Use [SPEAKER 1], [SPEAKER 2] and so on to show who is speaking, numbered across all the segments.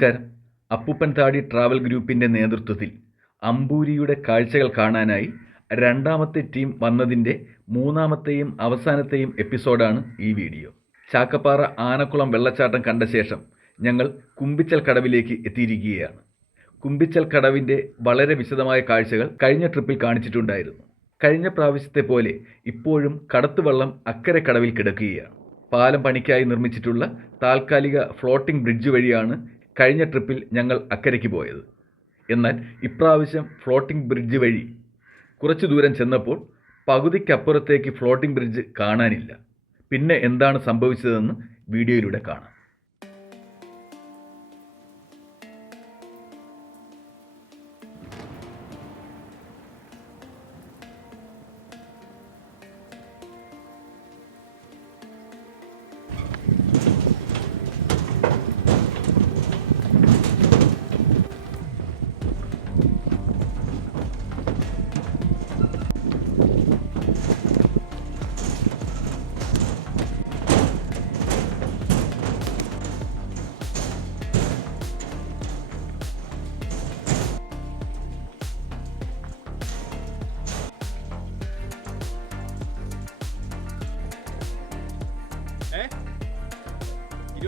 [SPEAKER 1] നമസ്കാരം. അപ്പൂപ്പൻ താടി ട്രാവൽ ഗ്രൂപ്പിന്റെ നേതൃത്വത്തിൽ അമ്പൂരിയുടെ കാഴ്ചകൾ കാണാനായി രണ്ടാമത്തെ ടീം വന്നതിന്റെ മൂന്നാമത്തെയും അവസാനത്തെയും എപ്പിസോഡാണ് ഈ വീഡിയോ. ചാക്കപ്പാറ ആനക്കുളം വെള്ളച്ചാട്ടം കണ്ട ശേഷം ഞങ്ങൾ കുമ്പിച്ചൽ കടവിലേക്ക് എത്തിയിരിക്കുകയാണ്. കുമ്പിച്ചൽ കടവിന്റെ വളരെ വിശദമായ കാഴ്ചകൾ കഴിഞ്ഞ ട്രിപ്പിൽ കാണിച്ചിട്ടുണ്ടായിരുന്നു. കഴിഞ്ഞ പ്രാവശ്യത്തെ പോലെ ഇപ്പോഴും കടത്തുവെള്ളം അക്കരെ കടവിൽ കിടക്കുകയാണ്. പാലം പണിക്കായി നിർമ്മിച്ചിട്ടുള്ള താൽക്കാലിക ഫ്ലോട്ടിംഗ് ബ്രിഡ്ജ് വഴിയാണ് കഴിഞ്ഞ ട്രിപ്പിൽ ഞങ്ങൾ അക്കരയ്ക്ക് പോയത്. എന്നാൽ ഇപ്രാവശ്യം ഫ്ലോട്ടിംഗ് ബ്രിഡ്ജ് വഴി കുറച്ചു ദൂരം ചെന്നപ്പോൾ പകുതിക്കപ്പുറത്തേക്ക് ഫ്ലോട്ടിംഗ് ബ്രിഡ്ജ് കാണാനില്ല. പിന്നെ എന്താണ് സംഭവിച്ചതെന്ന് വീഡിയോയിലൂടെ കാണാം.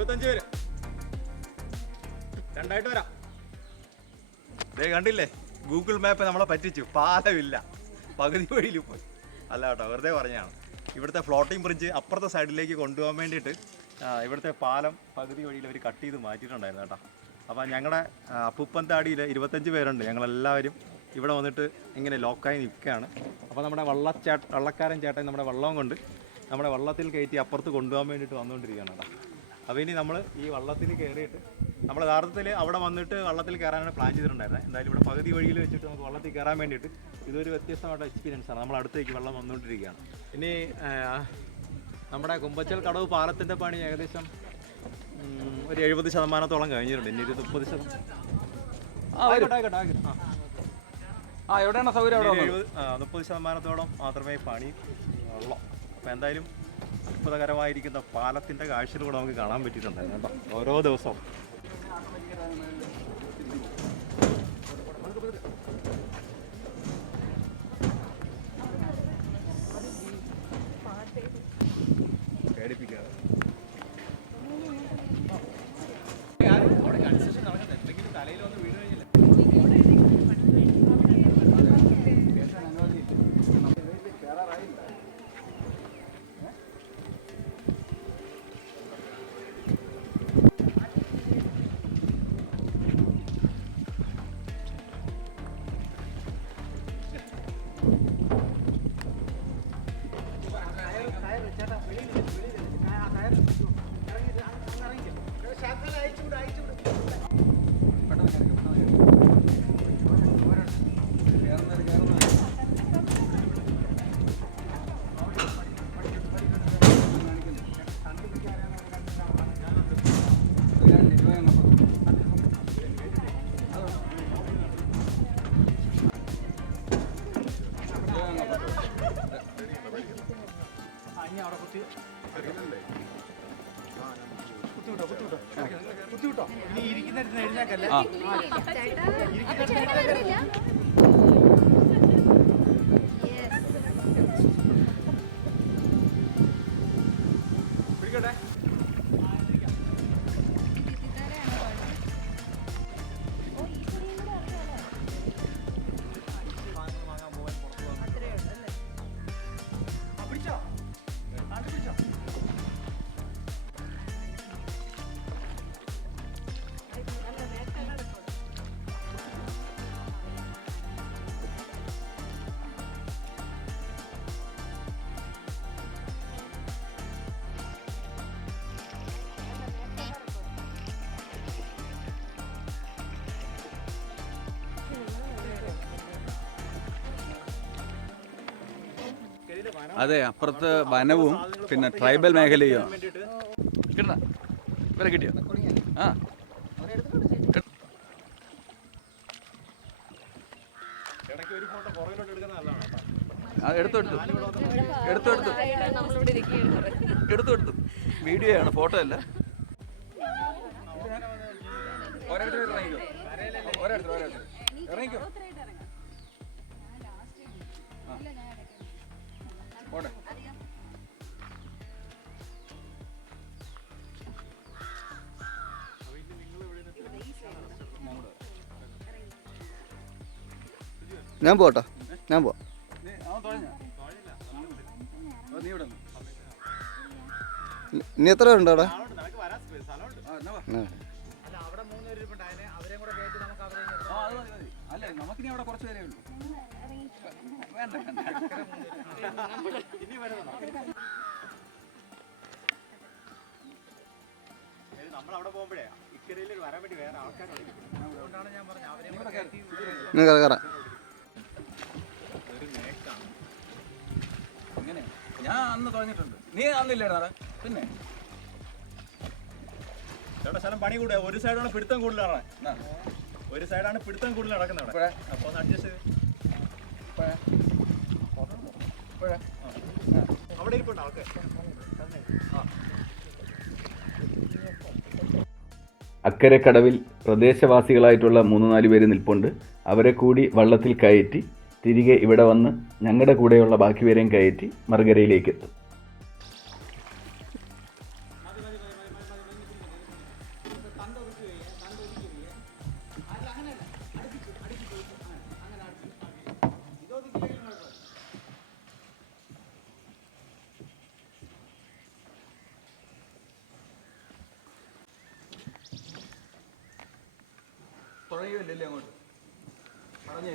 [SPEAKER 2] ഇരുപത്തഞ്ച് പേര്. രണ്ടായിട്ട് വരാം. ദേ കണ്ടില്ലേ? ഗൂഗിൾ മാപ്പ് നമ്മളെ പറ്റിച്ചു. പാലമില്ല. പകുതി വഴിയിൽ പോയി. അല്ല കേട്ടോ വെറുതെ പറഞ്ഞതാണ്. ഇവിടുത്തെ ഫ്ലോട്ടിംഗ് ബ്രിഡ്ജ് അപ്പുറത്തെ സൈഡിലേക്ക് കൊണ്ടുപോകാൻ വേണ്ടിയിട്ട് ഇവിടുത്തെ പാലം പകുതി വഴിയിൽ അവർ കട്ട് ചെയ്ത് മാറ്റിയിട്ടുണ്ടായിരുന്നു കേട്ടോ. അപ്പോൾ ഞങ്ങളുടെ അപ്പൂപ്പൻ താടിയിൽ ഇരുപത്തഞ്ച് പേരുണ്ട്. ഞങ്ങളെല്ലാവരും ഇവിടെ വന്നിട്ട് ഇങ്ങനെ ലോക്കായി നിൽക്കുകയാണ്. അപ്പോൾ നമ്മുടെ വള്ളച്ചാ വള്ളക്കാരൻ ചേട്ടൻ നമ്മുടെ വള്ളവും കൊണ്ട് നമ്മുടെ വള്ളത്തിൽ കയറ്റി അപ്പുറത്ത് കൊണ്ടുപോകാൻ വേണ്ടിയിട്ട് വന്നുകൊണ്ടിരിക്കുകയാണ് കേട്ടോ. അപ്പോൾ ഇനി നമ്മൾ ഈ വള്ളത്തിൽ കയറിയിട്ട് നമ്മൾ യഥാർത്ഥത്തിൽ അവിടെ വന്നിട്ട് വള്ളത്തിൽ കയറാനാണ് പ്ലാൻ ചെയ്തിട്ടുണ്ടായിരുന്നത് എന്തായാലും ഇവിടെ പകുതി വഴിയിൽ വെച്ചിട്ട് നമുക്ക് വള്ളത്തിൽ കയറാൻ വേണ്ടിയിട്ട് ഇതൊരു വ്യത്യസ്തമായിട്ട് എക്സ്പീരിയൻസ് ആണ്. നമ്മൾ അടുത്തേക്ക് വെള്ളം വന്നുകൊണ്ടിരിക്കുകയാണ് ഇനി നമ്മുടെ കുമ്പച്ചൽ കടവ് പാലത്തിന്റെ പണി ഏകദേശം ഒരു എഴുപത് ശതമാനത്തോളം കഴിഞ്ഞിട്ടുണ്ട്. ഇനി ഒരു മുപ്പത് ശതമാനം. ആ
[SPEAKER 3] എവിടെയാണ് സൗകര്യം അവിടെ
[SPEAKER 2] മുപ്പത് ശതമാനത്തോളം മാത്രമേ പണി ഉള്ളൂ. അപ്പോൾ എന്തായാലും അത്ഭുതകരമായിരിക്കുന്ന പാലത്തിന്റെ കാഴ്ചകൾ കൂടെ നമുക്ക് കാണാൻ പറ്റിയിട്ടുണ്ടായിരുന്നു കേട്ടോ ഓരോ ദിവസവും. പേടിപ്പിക്കാതെ. തലയിൽ വന്ന് വീട് പിടിക്കട്ടെ
[SPEAKER 3] അതെ അപ്പുറത്ത് വനവും പിന്നെ ട്രൈബൽ മേഖലയും. കിട്ടണ? ഇവരെ കിട്ടിയോ? ആ.
[SPEAKER 2] ഒരു
[SPEAKER 3] എടുത്തു എടുത്തു. എടുത്തു എടുത്തു എടുത്തു. എടുത്തു വീഡിയോ ആണ് ഫോട്ടോ അല്ല. ഓരോരുത്തർ ഇറങ്ങിക്കോ. ഓരോരുത്തർ ഓരോരുത്തർ ഇറങ്ങിക്കോ. കുറച്ച് പോട്ടോ
[SPEAKER 4] ഞാൻ പോവാം. ഇനി എത്ര
[SPEAKER 2] നമ്മൾ അവിടെ? പോകുമ്പോഴേ ഇക്കരയിൽ വരാൻ വേണ്ടി വേറെ ആൾക്കാരുണ്ട്. അതുകൊണ്ടാണ് ഞാൻ പറഞ്ഞത്
[SPEAKER 4] കയറാം.
[SPEAKER 3] ഇങ്ങനെ. ഞാൻ അന്ന് തുടങ്ങിയിട്ടുണ്ട് നീ അന്നില്ലേടാ പിന്നെ.
[SPEAKER 2] ചേട്ടാ ശലം പണി കൂടെ. ഒരു സൈഡാണ് പിടുത്തം കൂടുതലാണ്. ഒരു സൈഡാണ് പിടുത്തം കൂടുതൽ നടക്കുന്നത് അവിടെ.
[SPEAKER 3] ഇപ്പോഴേ.
[SPEAKER 2] അപ്പോൾ ഒന്ന് അഡ്ജസ്റ്റ് അവിടെ ഇരിപ്പുണ്ടോ? ഓക്കെ.
[SPEAKER 1] അക്കരെ കടവിൽ പ്രദേശവാസികളായിട്ടുള്ള മൂന്ന് നാല് പേര് നിൽപ്പുണ്ട്. അവരെ കൂടി വള്ളത്തിൽ കയറ്റി തിരികെ ഇവിടെ വന്ന് ഞങ്ങളുടെ കൂടെയുള്ള ബാക്കി പേരെയും കയറ്റി മറുകരയിലേക്ക് എത്തും
[SPEAKER 3] തുഴയുമല്ലേ അങ്ങോട്ട്? പറഞ്ഞു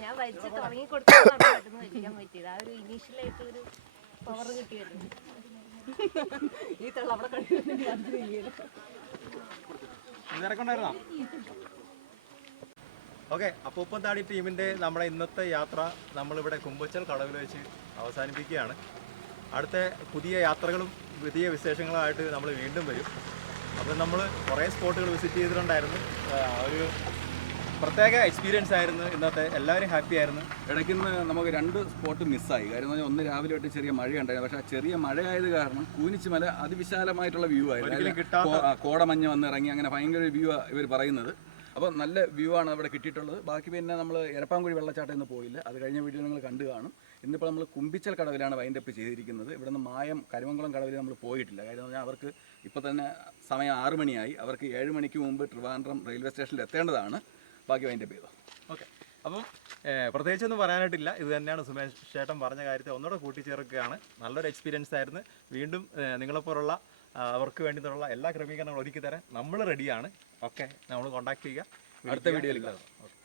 [SPEAKER 3] ഞാൻ
[SPEAKER 5] വലിച്ച് തുടങ്ങി പെട്ടെന്ന് വലിക്കാൻ പറ്റിയത് ആ ഒരു ഇനീഷ്യലായിട്ട് ഒരു പവർ കിട്ടിയല്ലോ. ഈ തള്ള അവിടെ
[SPEAKER 2] നിരക്കുണ്ടായിരുന്നോ ഓക്കെ അപ്പൂപ്പന്താടി ടീമിന്റെ നമ്മുടെ ഇന്നത്തെ യാത്ര നമ്മളിവിടെ കുമ്പച്ചൽ കടവിൽ വെച്ച് അവസാനിപ്പിക്കുകയാണ്. അടുത്ത പുതിയ യാത്രകളും പുതിയ വിശേഷങ്ങളുമായിട്ട് നമ്മൾ വീണ്ടും വരും. അപ്പം നമ്മൾ കുറേ സ്പോട്ടുകൾ വിസിറ്റ് ചെയ്തിട്ടുണ്ടായിരുന്നു. ഒരു പ്രത്യേക എക്സ്പീരിയൻസ് ആയിരുന്നു. ഇന്നത്തെ എല്ലാവരും ഹാപ്പി ആയിരുന്നു.
[SPEAKER 3] ഇടയ്ക്ക് നമുക്ക് രണ്ട് സ്പോട്ട് മിസ്സായി കാര്യം പറഞ്ഞാൽ ഒന്ന് രാവിലെ തൊട്ട് ചെറിയ മഴ ഉണ്ടായിരുന്നു. പക്ഷേ ആ ചെറിയ മഴയായത് കാരണം കൂനിച്ച് മല അതിവിശാലമായിട്ടുള്ള വ്യൂ ആയിരുന്നു. കോടമഞ്ഞ് വന്നിറങ്ങി അങ്ങനെ ഭയങ്കര വ്യൂ ഇവർ പറയുന്നത്. അപ്പോൾ നല്ല വ്യൂ ആണ് അവിടെ കിട്ടിയിട്ടുള്ളത്. ബാക്കി പിന്നെ നമ്മൾ എരപ്പാങ്കുഴി വെള്ളച്ചാട്ടം ഇന്ന് പോയില്ല. അത് കഴിഞ്ഞ വീഡിയോ നിങ്ങൾ കണ്ടു കാണും. ഇന്നിപ്പോൾ നമ്മൾ കുമ്പിച്ചൽ കടവിലാണ് വൈൻഡപ്പ് ചെയ്തിരിക്കുന്നത്. ഇവിടെ നിന്ന് മായം കരിമംകുളം കടവിൽ നമ്മൾ പോയിട്ടില്ല. കാര്യം പറഞ്ഞാൽ അവർക്ക് ഇപ്പോൾ തന്നെ സമയം ആറ് മണിയായി. അവർക്ക് ഏഴ് മണിക്ക് മുമ്പ് ട്രിവാൻഡ്രം റെയിൽവേ സ്റ്റേഷനിൽ എത്തേണ്ടതാണ്. ബാക്കി വൈൻഡപ്പ് ചെയ്തോ
[SPEAKER 2] ഓക്കെ. അപ്പം പ്രത്യേകിച്ചൊന്നും പറയാനായിട്ടില്ല. ഇത് തന്നെയാണ് സുമേഷ് ചേട്ടൻ പറഞ്ഞ കാര്യത്തെ ഒന്നുകൂടെ കൂട്ടിച്ചേർക്കുകയാണ്. നല്ലൊരു എക്സ്പീരിയൻസ് ആയിരുന്നു. വീണ്ടും നിങ്ങളെപ്പോലുള്ള അവർക്ക് വേണ്ടിയിട്ടുള്ള എല്ലാ ക്രമീകരണങ്ങളും ഒരുക്കി തരാൻ നമ്മൾ റെഡിയാണ്. ഓക്കെ നമ്മൾ കോൺടാക്ട് ചെയ്യുക.
[SPEAKER 3] അടുത്ത വീഡിയോയിൽ
[SPEAKER 2] ഓക്കെ.